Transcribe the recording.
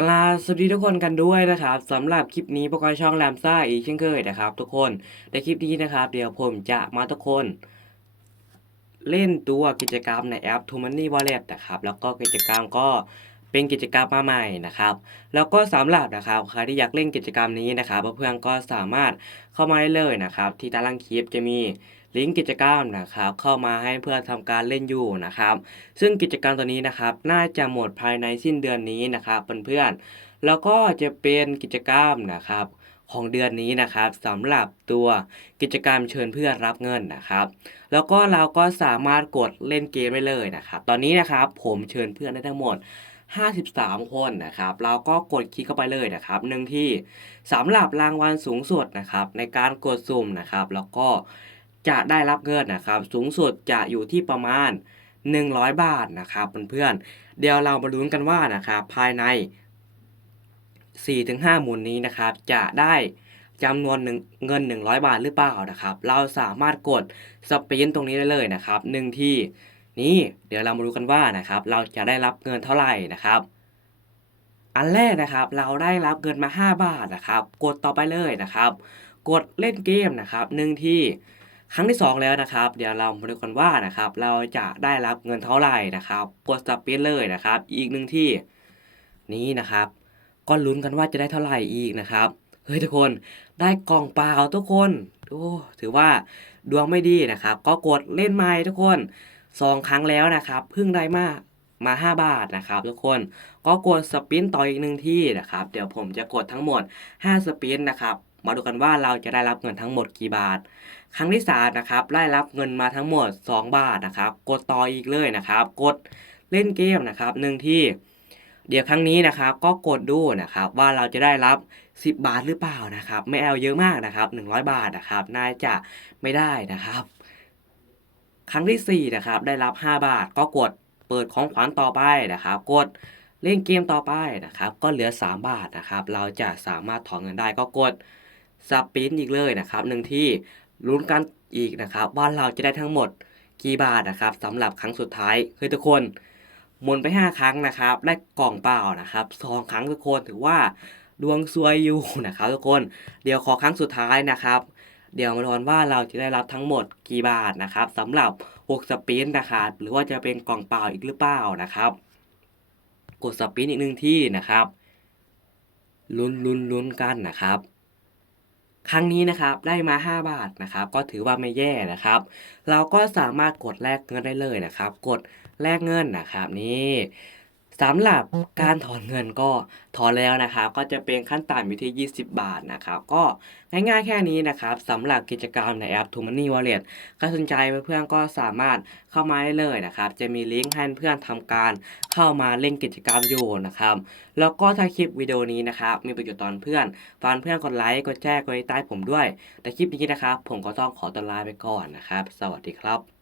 กลาสวัสดีทุกคนกันด้วยนะครับสำหรับคลิปนี้พวกเราช่องแรมซ่าอีกเช่นเคยนะครับ ทุกคนในคลิปนี้นะครับ เดี๋ยวผมจะมาทุกคน เล่นตัวกิจกรรมในแอป t o m o n e y Wallet นะครับ แล้วก็กิจกรรมก็ เป็นกิจกรรมมาใหม่นะครับ แล้วก็สำหรับนะครับใครที่อยากเล่นกิจกรรมนี้นะครับเพื่อนๆก็สามารถเข้ามาได้เลยนะครับ ที่ตารางคลิปจะมีลิงก์กิจกรรมนะครับเข้ามาให้เพื่อนทำการเล่นอยู่นะครับ ซึ่งกิจกรรมตัวนี้นะครับน่าจะหมดภายในสิ้นเดือนนี้นะครับเพื่อนๆแล้วก็จะเป็นกิจกรรมนะครับของเดือนนี้นะครับสำหรับตัวกิจกรรมเชิญเพื่อนรับเงินนะครับ แล้วก็เราก็สามารถกดเล่นเกมได้เลยนะครับ ตอนนี้นะครับผมเชิญเพื่อนได้ทั้งหมด 53 คนนะครับ เราก็กดคลิกเข้าไปเลยนะครับหนึ่งที่สำหรับรางวัลสูงสุดนะครับ ในการกดสุ่มนะครับ แล้วก็จะได้รับเงินนะครับ สูงสุดจะอยู่ที่ประมาณ 100 บาทนะครับเพื่อนๆเดี๋ยวเรามาลุ้นกันว่านะครับภายใน 4-5 หมุนนี้นะครับ จะได้จำนวนหนึ่งเงิน 100 บาทหรือเปล่านะครับ เราสามารถกดสปินตรงนี้ได้เลยนะครับหนึ่งที่ นี่เดี๋ยวเรามาดูกันว่านะครับ เราจะได้รับเงินเท่าไหร่นะครับ อันแรกนะครับเราได้รับเงินมา 5 บาทนะครับ กดต่อไปเลยนะครับ กดเล่นเกมนะครับหนึ่งที่ครั้งที่ 2 แล้วนะครับ เดี๋ยวเรามาดูกันว่านะครับ เราจะได้รับเงินเท่าไหร่นะครับ กดสปินเลยนะครับ อีกหนึ่งที่นี้นะครับก็ลุ้นกันว่าจะได้เท่าไหร่อีกนะครับ เฮ้ยทุกคนได้กล่องเปล่าทุกคน โอ้ถือว่าดวงไม่ดีนะครับ ก็กดเล่นใหม่ทุกคน สองครั้งแล้วนะครับเพิ่งได้มามา 5 บาทนะครับ ทุกคนก็กดสปินต่ออีกหนึ่งที่นะครับ เดี๋ยวผมจะกดทั้งหมด 5 สปินนะครับมาดูกันว่าเราจะได้รับเงินทั้งหมดกี่บาท ครั้งที่สามนะครับได้รับเงินมาทั้งหมด 2 บาทนะครับ กดต่ออีกเลยนะครับ กดเล่นเกมนะครับหนึ่งที่ เดี๋ยวครั้งนี้นะครับ ก็กดดูนะครับว่าเราจะได้รับ 10 บาทหรือเปล่านะครับ ไม่เอาเยอะมากนะครับ 100 บาทนะครับ น่าจะไม่ได้นะครับ ครั้งที่4นะครับได้รับ 5 บาทก็กดเปิดของขวัญต่อไปนะครับ กดเล่นเกมต่อไปนะครับ ก็เหลือ 3 บาทนะครับ เราจะสามารถถอนเงินได้ก็กดสปินอีกเลยนะครับหนึ่งที่ลุ้นกันอีกนะครับว่าเราจะได้ทั้งหมดกี่บาทนะครับสำหรับครั้งสุดท้ายคือทุกคนหมุนไป 5 ครั้งนะครับได้กล่องเปล่านะครับสองครั้งทุกคนถือว่าดวงซวยอยู่นะครับทุกคน เดี๋ยวขอครั้งสุดท้ายนะครับ เดี๋ยวมาดูกันว่าเราจะได้รับทั้งหมดกี่บาทนะครับสำหรับ 6 สปินนะครับหรือว่าจะเป็นกล่องเปล่าอีกหรือเปล่านะครับ กดสปินอีกหนึ่งที่นะครับลุ้นลุ้นลุ้นกันนะครับ ครั้งนี้นะครับได้มา 5 บาทนะครับ ก็ถือว่าไม่แย่นะครับ เราก็สามารถกดแลกเงินได้เลยนะครับ กดแลกเงินนะครับนี่ สำหรับการถอนเงินก็ถอนแล้วนะครับ ก็จะเป็นขั้นต่ำอยู่ที่ 20 บาทนะครับ ก็ง่ายๆแค่นี้นะครับสำหรับกิจกรรมในแอป t o m o n e y Wallet ใครสนใจเพื่อนๆก็สามารถเข้ามาได้เลยนะครับ จะมีลิงก์ให้เพื่อนทำการเข้ามาเล่นกิจกรรมอยู่นะครับ แล้วก็ถ้าคลิปวิดีโอนี้นะครับมีประโยชน์ตอนเพื่อนฝากเพื่อนกดไลค์กดแชร์กดติดตามผมด้วย แต่คลิปนี้นะครับผมก็ต้องขอตัวลาไปก่อนนะครับ สวัสดีครับ